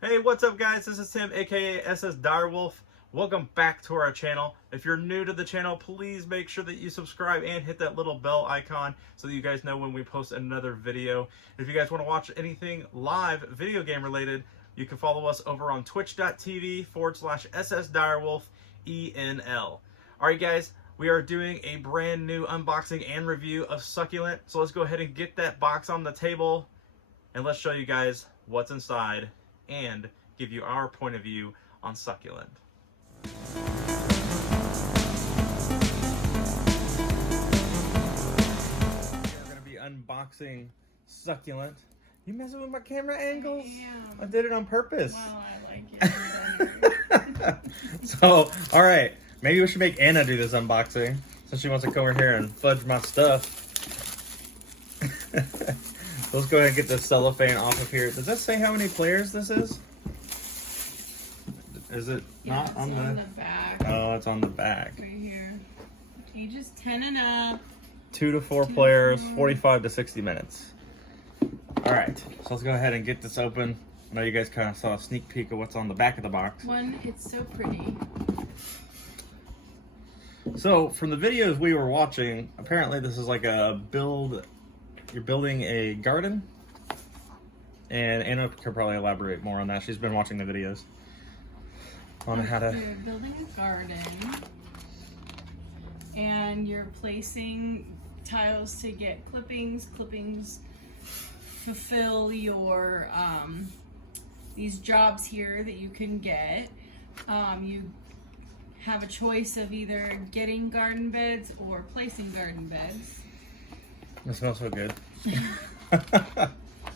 Hey, what's up guys? This is Tim, aka SSdirewolf. Welcome back to our channel. If you're new to the channel, please make sure that you subscribe and hit that little bell icon so that you guys know when we post another video. If you guys want to watch anything live video game related, you can follow us over on twitch.tv/SSdirewolfENL. Alright guys, we are doing a brand new unboxing and review of Succulent. So let's go ahead and get that box on the table and let's show you guys what's inside and give you our point of view on Succulent. We're going to be unboxing Succulent. You messing with my camera angles? I did it on purpose. Well, I like it. So, alright. Maybe we should make Anna do this unboxing since she wants to come over here and fudge my stuff. Let's go ahead and get this cellophane off of here. Does that say how many players this is? Is it not on the back? Oh, it's on the back. Right here. Ages 10 and up. 2 to 4 players, 45 to 60 minutes. Alright, so let's go ahead and get this open. I know you guys kind of saw a sneak peek of what's on the back of the box. One, it's so pretty. So, from the videos we were watching, apparently this is like a build. You're building a garden, and Anna could probably elaborate more on that. She's been watching the videos on how to... You're building a garden, and you're placing tiles to get clippings. Clippings fulfill your, these jobs here that you can get. You have a choice of either getting garden beds or placing garden beds. It smells so good. And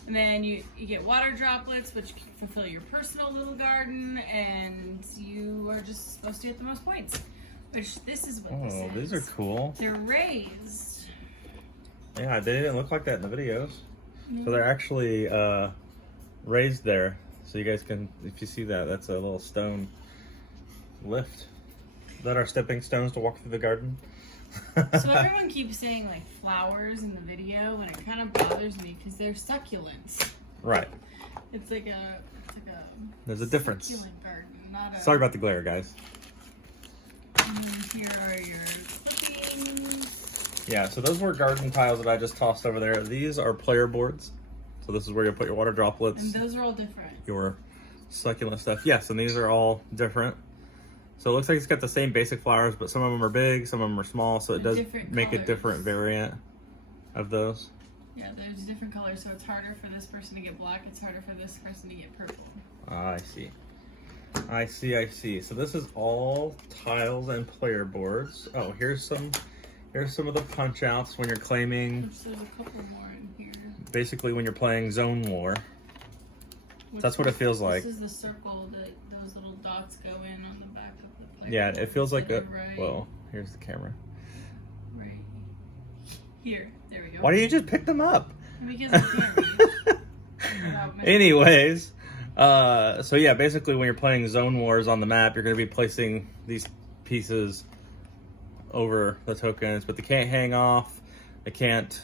then you get water droplets, which fulfill your personal little garden, and you are just supposed to get the most points. Which this is what this is. Oh, these are cool. They're raised. Yeah, they didn't look like that in the videos. No. So they're actually raised there. So you guys can, if you see that, that's a little stone lift. That are stepping stones to walk through the garden. So everyone keeps saying like flowers in the video, and it kind of bothers me because they're succulents. Right. It's like a There's a difference. Succulent garden, not a... Sorry about the glare, guys. And here are your clippings. Yeah, so those were garden tiles that I just tossed over there. These are player boards. So this is where you'll put your water droplets. And those are all different. Your succulent stuff. Yes, and these are all different. So it looks like it's got the same basic flowers, but some of them are big, some of them are small, so it does make a different variant of those. Yeah, there's different colors, so it's harder for this person to get black, it's harder for this person to get purple. I see. I see. So this is all tiles and player boards. Oh, here's some of the punch outs when you're claiming. There's a couple more in here. Basically when you're playing Zone War. That's what it feels like. This is the circle that those little dots go in on the back of the player. Yeah, it feels like a... Right, Well, here's the camera. right here. There we go. Why do you just pick them up? Because I can't reach. Anyways, so yeah, basically when you're playing Zone Wars on the map, you're going to be placing these pieces over the tokens, but they can't hang off. They can't...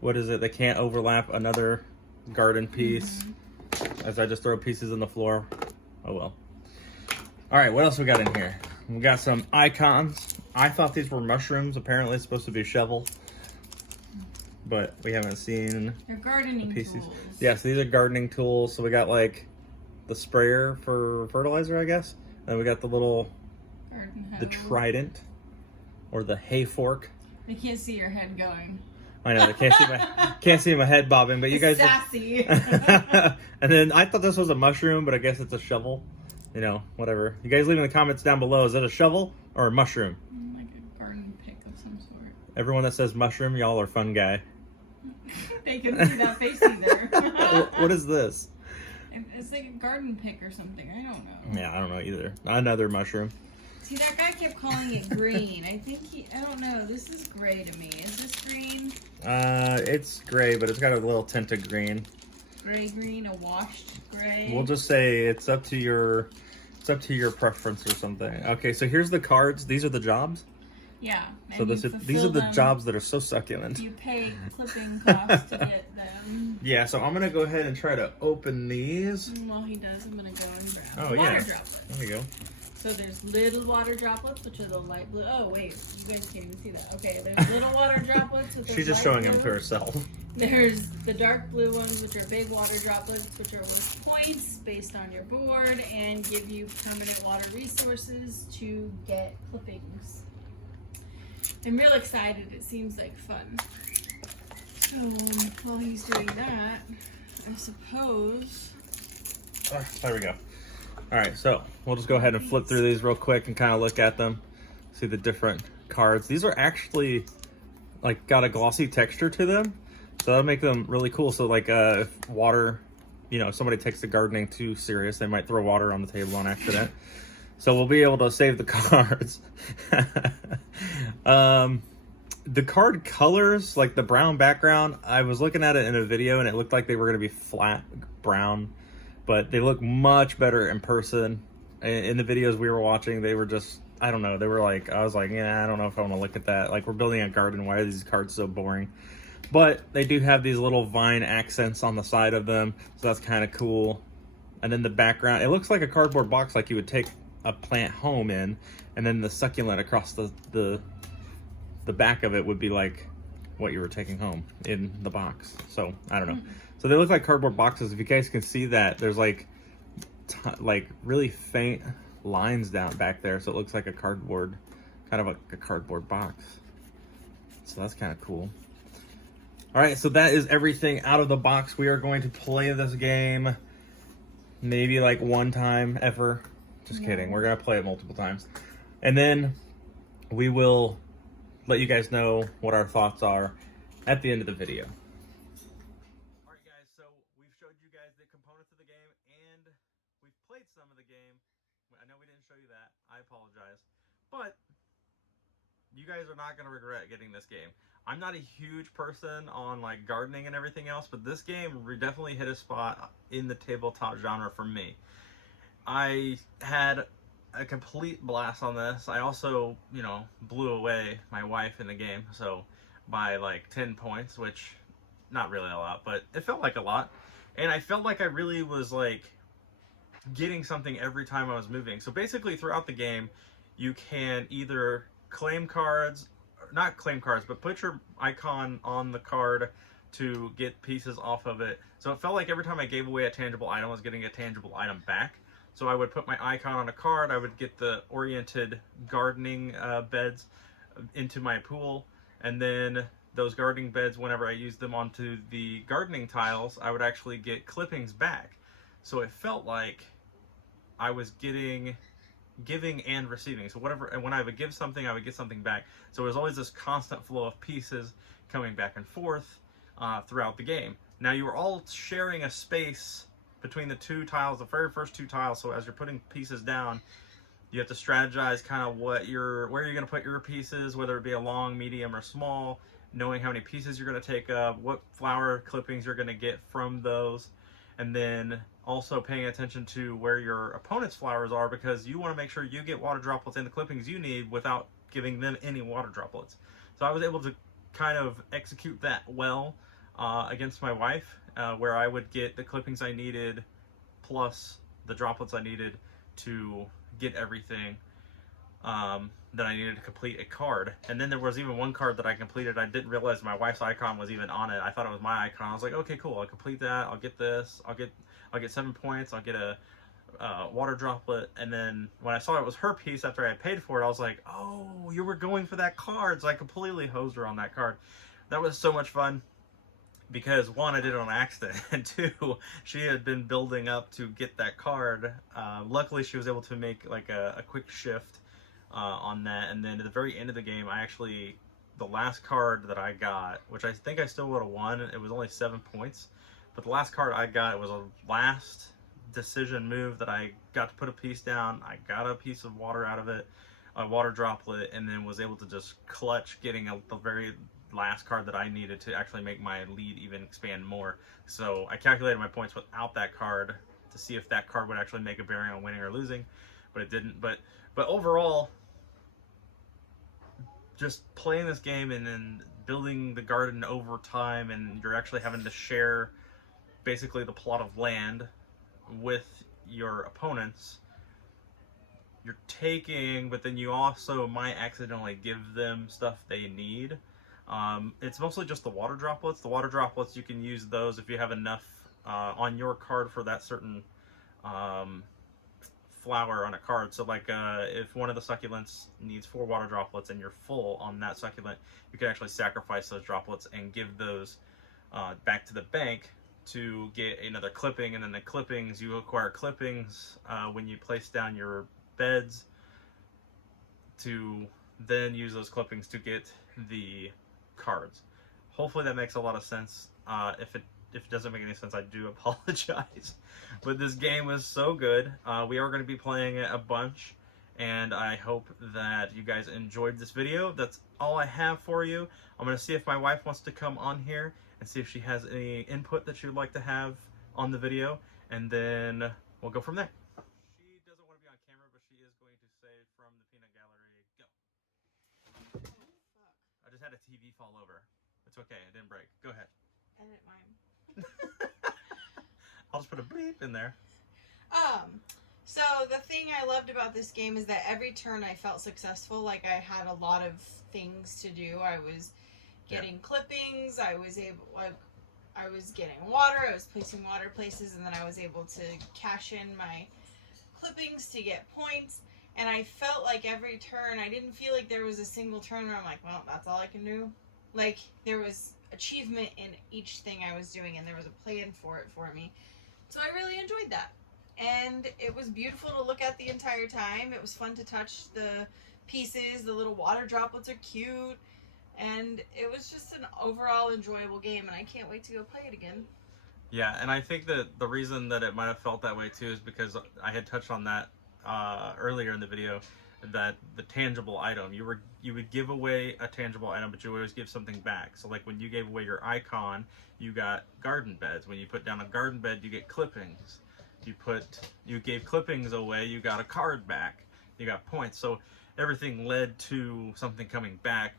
What is it? They can't overlap another garden piece. As I just throw pieces in the floor. Oh well. Alright, what else we got in here? We got some icons. I thought these were mushrooms. Apparently it's supposed to be a shovel. But we haven't seen They're gardening the pieces. tools. Yeah, so these are gardening tools. So we got like the sprayer for fertilizer, I guess. And we got the little, the trident. Or the hay fork. They can't see your head going. I know, they can't see my head bobbing, but you guys... Sassy. And then I thought this was a mushroom, but I guess it's a shovel. You know, whatever. You guys leave in the comments down below, is it a shovel or a mushroom? Like a garden pick of some sort. Everyone that says mushroom, y'all are fun guy. They couldn't see that face either. What is this? It's like a garden pick or something. I don't know. Yeah, I don't know either. Another mushroom. See, that guy kept calling it green. I don't know. This is gray to me. Is this green? It's gray, but it's got a little tint of green. Gray green, a washed gray. We'll just say it's up to your preference or something. Okay, so here's the cards. These are the jobs. Yeah. So and these are the jobs that are so succulent. You pay clipping costs to get them. Yeah, so I'm gonna go ahead and try to open these. And while he does, I'm gonna go and grab Oh, water yeah. droplets. There you go. So there's little water droplets, which are the light blue. Oh wait, you guys can't even see that. Okay, there's little water droplets with the She's just light showing blue. them to herself. There's the dark blue ones, which are big water droplets, which are worth points based on your board and give you permanent water resources to get clippings. I'm real excited. It seems like fun. So while he's doing that, I suppose. There we go. All right, so we'll just go ahead and flip through these real quick and kind of look at them, see the different cards. These are actually like got a glossy texture to them, so that'll make them really cool. So like if water, you know, if somebody takes the gardening too serious, they might throw water on the table on accident. So we'll be able to save the cards. The card colors, like the brown background, I was looking at it in a video and it looked like they were going to be flat brown, but they look much better in person. In the videos we were watching, they were just, I don't know, they were like, I was like, yeah, I don't know if I want to look at that. Like, we're building a garden, why are these cards so boring? But they do have these little vine accents on the side of them, so that's kind of cool. And then the background, it looks like a cardboard box like you would take a plant home in, and then the succulent across the back of it would be like what you were taking home in the box. So I don't know. So they look like cardboard boxes. If you guys can see that, there's like really faint lines down back there, so it looks like a cardboard, kind of a cardboard box. So that's kind of cool. All right, so that is everything out of the box. We are going to play this game maybe like one time ever. Just kidding. We're gonna play it multiple times, and then we will let you guys know what our thoughts are at the end of the video. All right, guys, so we've showed you guys the components of the game, and we've played some of the game. I know we didn't show you that. I apologize. But you guys are not going to regret getting this game. I'm not a huge person on like gardening and everything else, but this game definitely hit a spot in the tabletop genre for me. I had a complete blast on this. I also, you know, blew away my wife in the game, so by like 10 points, which not really a lot, but it felt like a lot. And I felt like I really was like getting something every time I was moving. So basically throughout the game, you can either claim cards, not claim cards, but put your icon on the card to get pieces off of it. So it felt like every time I gave away a tangible item, I was getting a tangible item back. So I would put my icon on a card, I would get the oriented gardening beds into my pool, and then those gardening beds, whenever I used them onto the gardening tiles, I would actually get clippings back. So it felt like I was giving and receiving. So whatever, and when I would give something, I would get something back. So it was always this constant flow of pieces coming back and forth throughout the game. Now you were all sharing a space between the two tiles, the very first two tiles. So as you're putting pieces down, you have to strategize kind of where you're going to put your pieces, whether it be a long, medium, or small, knowing how many pieces you're going to take up, what flower clippings you're going to get from those, and then also paying attention to where your opponent's flowers are, because you want to make sure you get water droplets and the clippings you need without giving them any water droplets. So I was able to kind of execute that well against my wife, where I would get the clippings I needed plus the droplets I needed to get everything that I needed to complete a card. And then there was even one card that I completed. I didn't realize my wife's icon was even on it. I thought it was my icon. I was like, okay, cool, I'll complete that, I'll get this, I'll get 7 points, I'll get a water droplet. And then when I saw it was her piece after I had paid for it, I was like, oh, you were going for that card. So I completely hosed her on that card. That was so much fun, because one, I did it on accident, and two, she had been building up to get that card. Luckily she was able to make like a quick shift on that, and then at the very end of the game, the last card that I got, which I think I still would have won, it was only 7 points, but the last card I got, it was a last decision move that I got to put a piece down, I got a piece of water out of it, a water droplet, and then was able to just clutch getting the very last card that I needed to actually make my lead even expand more. So I calculated my points without that card to see if that card would actually make a bearing on winning or losing, but it didn't. But overall, just playing this game and then building the garden over time, and you're actually having to share basically the plot of land with your opponents. You're taking, but then you also might accidentally give them stuff they need. It's mostly just the water droplets. The water droplets, you can use those if you have enough on your card for that certain flower on a card. So like if one of the succulents needs 4 water droplets and you're full on that succulent, you can actually sacrifice those droplets and give those back to the bank to get another clipping. And then the clippings, you acquire clippings when you place down your beds, to then use those clippings to get the cards. Hopefully that makes a lot of sense. If it doesn't make any sense, I do apologize. But this game was so good. We are going to be playing it a bunch, and I hope that you guys enjoyed this video. That's all I have for you. I'm going to see if my wife wants to come on here and see if she has any input that she would like to have on the video, and then we'll go from there. She doesn't want to be on camera, but she is going to say from the peanut gallery, go. Oh, fuck. I just had a TV fall over. It's okay, it didn't break. Go ahead. Edit mine. I'll just put a bleep in there. So the thing I loved about this game is that every turn I felt successful. Like, I had a lot of things to do. I was getting clippings. I was getting water. I was placing water places, and then I was able to cash in my clippings to get points. And I felt like every turn, I didn't feel like there was a single turn where I'm like, well, that's all I can do. Like, there was achievement in each thing I was doing, and there was a plan for it for me. So I really enjoyed that. And it was beautiful to look at the entire time. It was fun to touch the pieces. The little water droplets are cute. And it was just an overall enjoyable game, and I can't wait to go play it again. Yeah, and I think that the reason that it might have felt that way too is because I had touched on that earlier in the video, that the tangible item, you would give away a tangible item, but you always give something back. So like when you gave away your icon, you got garden beds. When you put down a garden bed, you get clippings. You gave clippings away, you got a card back. You got points. So everything led to something coming back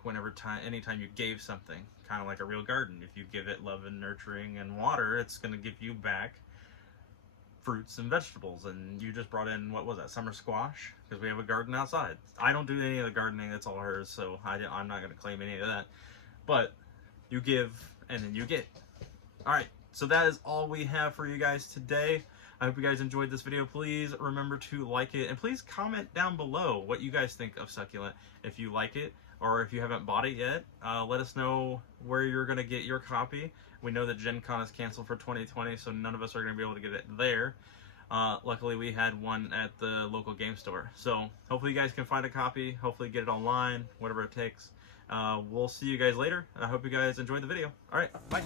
anytime you gave something, kind of like a real garden. If you give it love and nurturing and water, it's going to give you back fruits and vegetables. And you just brought in, what was that, summer squash? Because we have a garden outside. I don't do any of the gardening, that's all hers, so I'm not going to claim any of that. But you give and then you get. Alright, so that is all we have for you guys today. I hope you guys enjoyed this video. Please remember to like it, and please comment down below what you guys think of Succulent. If you like it, or if you haven't bought it yet, let us know where you're going to get your copy. We know that Gen Con is canceled for 2020, so none of us are going to be able to get it there. Luckily, we had one at the local game store. So hopefully you guys can find a copy, hopefully get it online, whatever it takes. We'll see you guys later. I hope you guys enjoyed the video. All right, bye.